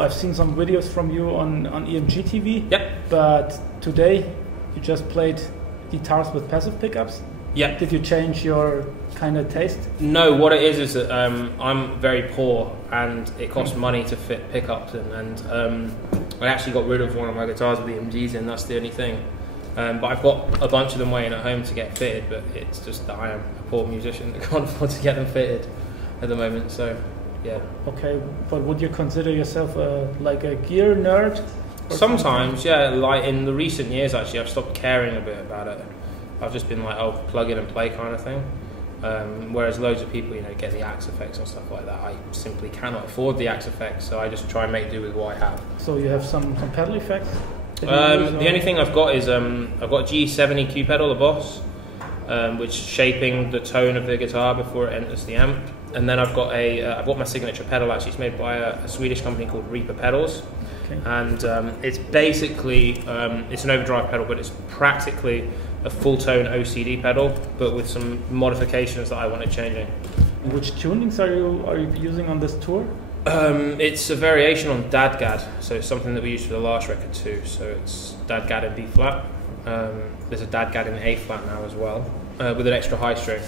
I've seen some videos from you on EMG TV. Yep. But today you just played guitars with passive pickups. Yeah. Did you change your kind of taste? No, what it is that I'm very poor and it costs money to fit pickups and I actually got rid of one of my guitars with EMGs in, that's the only thing. But I've got a bunch of them waiting at home to get fitted, but it's just that I am a poor musician that can't afford to get them fitted at the moment, so yeah. Okay, but would you consider yourself like a gear nerd? Sometimes, yeah, like in the recent years actually I've stopped caring a bit about it. I've just been like, oh, plug in and play kind of thing. Whereas loads of people, you know, get the Axe effects and stuff like that. I simply cannot afford the Axe effects, so I just try and make do with what I have. So you have some pedal effects? The only thing I've got is I've got a G7 EQ pedal, the Boss, which is shaping the tone of the guitar before it enters the amp. And then I've got I've got my signature pedal actually. It's made by a Swedish company called Reaper Pedals. Okay. And it's basically it's an overdrive pedal, but it's practically a full tone OCD pedal, but with some modifications that I wanted changing. Which tunings are you using on this tour? It's a variation on Dadgad, so it's something that we used for the last record too. So it's Dadgad in B flat. There's a Dadgad in A flat now as well, with an extra high string.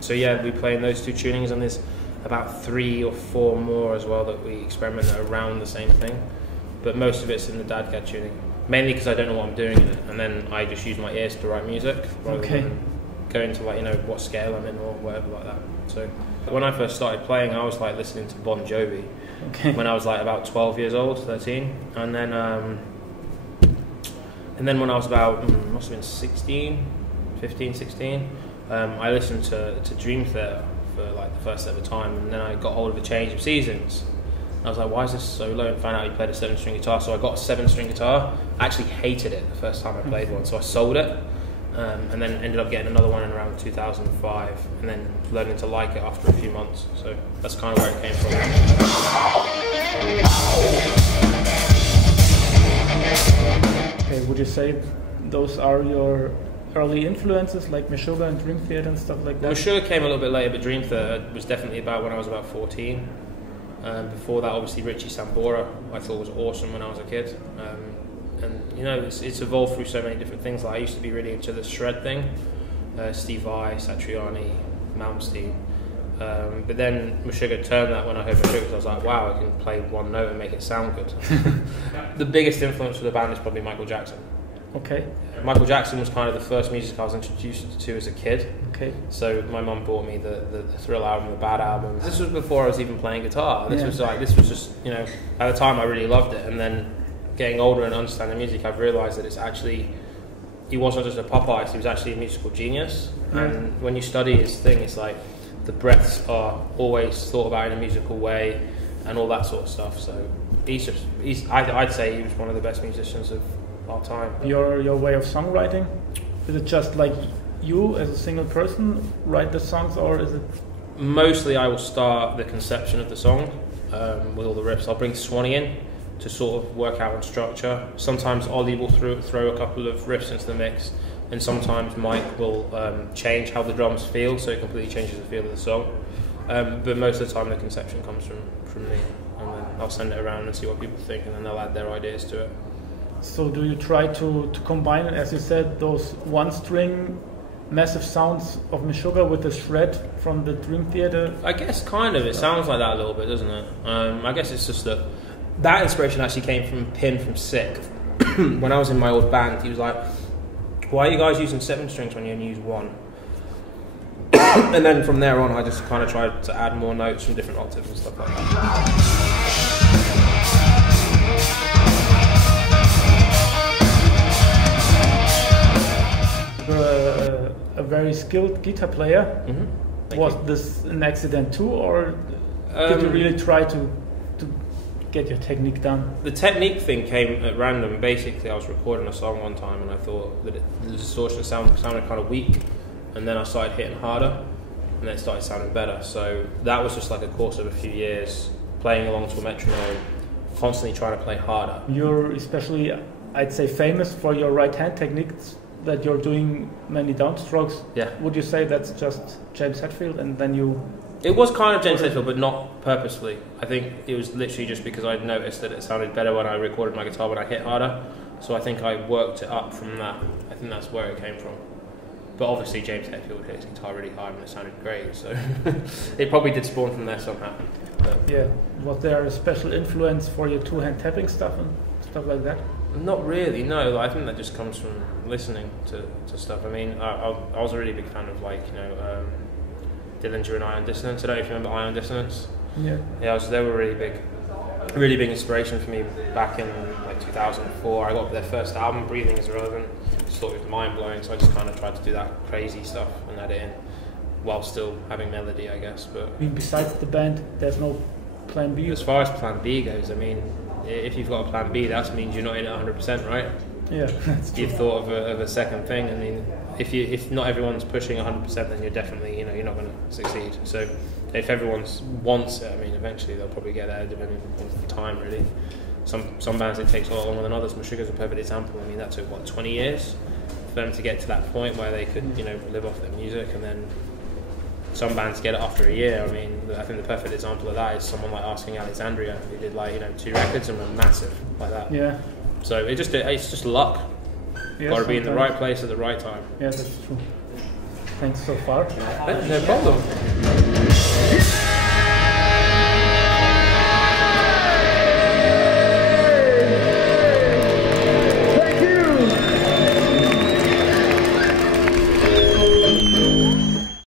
So yeah, we play in those two tunings, and there's about 3 or 4 more as well that we experiment that are around the same thing. But most of it's in the Dadgad tuning. Mainly because I don't know what I'm doing in it, and then I just use my ears to write music rather than go into like, you know, what scale I'm in or whatever like that. So when I first started playing, I was like listening to Bon Jovi when I was like about 12 years old, 13, and then when I was about must have been 15, 16, I listened to Dream Theater for like the first ever time, and then I got hold of A Change of Seasons. I was like, why is this so low? And found out he played a 7-string guitar, so I got a 7-string guitar. I actually hated it the first time I played one, so I sold it, and then ended up getting another one in around 2005, and then learning to like it after a few months. So that's kind of where it came from. Okay, would you say those are your early influences, like Musiker and Dream Theater and stuff like that? Musiker came a little bit later, but Dream Theater was definitely about when I was about 14. Before that, obviously, Richie Sambora I thought was awesome when I was a kid. And you know, it's evolved through so many different things. Like I used to be really into the shred thing, Steve Vai, Satriani, Malmsteen. But then Musiker turned that when I heard Musiker, I was like, wow, I can play one note and make it sound good. The biggest influence for the band is probably Michael Jackson. Okay. Michael Jackson was kind of the first music I was introduced to as a kid. Okay. So my mum bought me the Thrill album, the Bad album. This was before I was even playing guitar. This was just, you know, at the time I really loved it, and then getting older and understanding music, I've realised that it's actually, he wasn't just a pop artist, he was actually a musical genius. And when you study his thing, it's like the breaths are always thought about in a musical way and all that sort of stuff. So I'd say he was one of the best musicians of our time. Your way of songwriting, is it just like you as a single person write the songs, or is it? Mostly I will start the conception of the song with all the riffs. I'll bring Swanee in to sort of work out on structure. Sometimes Ollie will throw a couple of riffs into the mix, and sometimes Mike will change how the drums feel, so it completely changes the feel of the song. But most of the time the conception comes from me, and then I'll send it around and see what people think, and then they'll add their ideas to it. So do you try to combine, as you said, those one-string massive sounds of Musiker with the shred from the Dream Theater? I guess kind of. It sounds like that a little bit, doesn't it? I guess it's just that inspiration actually came from Pin from Sick. When I was in my old band, he was like, why are you guys using 7 strings when you only use 1? And then from there on, I just kind of tried to add more notes from different octaves and stuff like that. A very skilled guitar player. Was this an accident too, or did you really try to get your technique down? The technique thing came at random. Basically, I was recording a song one time and I thought that the distortion sounded kind of weak, and then I started hitting harder, and then it started sounding better. So that was just like a course of a few years, playing along to a metronome, constantly trying to play harder. You're especially, I'd say, famous for your right hand techniques, that you're doing many downstrokes. Yeah. Would you say that's just James Hetfield, and then you It was kind of James Hetfield, but not purposefully. I think it was literally just because I'd noticed that it sounded better when I recorded my guitar when I hit harder. So I think I worked it up from that. I think that's where it came from. But obviously James Hetfield hit his guitar really hard and it sounded great, so it probably did spawn from there somehow. But yeah, was there a special influence for your two-hand tapping stuff and stuff like that? Not really, no. I think that just comes from listening to stuff. I mean, I was a really big fan of, like, you know, Dillinger and Ion Dissonance. I don't know if you remember Ion Dissonance. Yeah. Yeah, they were really big inspiration for me back in like 2004. I got their first album, Breathing is Irrelevant. Just thought it was mind blowing, so I just kind of tried to do that crazy stuff and add it in, while still having melody, I guess. But I mean, besides the band, there's no plan B? As far as plan B goes, I mean, if you've got a plan B, that means you're not in it 100%, right? Yeah, that's true. You've thought of a second thing. I mean, if not everyone's pushing 100%, then you're definitely, you know, you're not going to succeed. So if everyone wants it, I mean, eventually they'll probably get there, depending on the time, really. Some bands it takes a lot longer than others. Musiker's a perfect example. I mean, that took, what, 20 years for them to get to that point where they could, you know, live off their music, and then some bands get it after a year. I mean, I think the perfect example of that is someone like Asking Alexandria, who did, like, you know, 2 records and were massive like that. Yeah. So it's just luck. Yeah, got to be in the right place at the right time. Yeah, that's true. Thanks so far. No problem.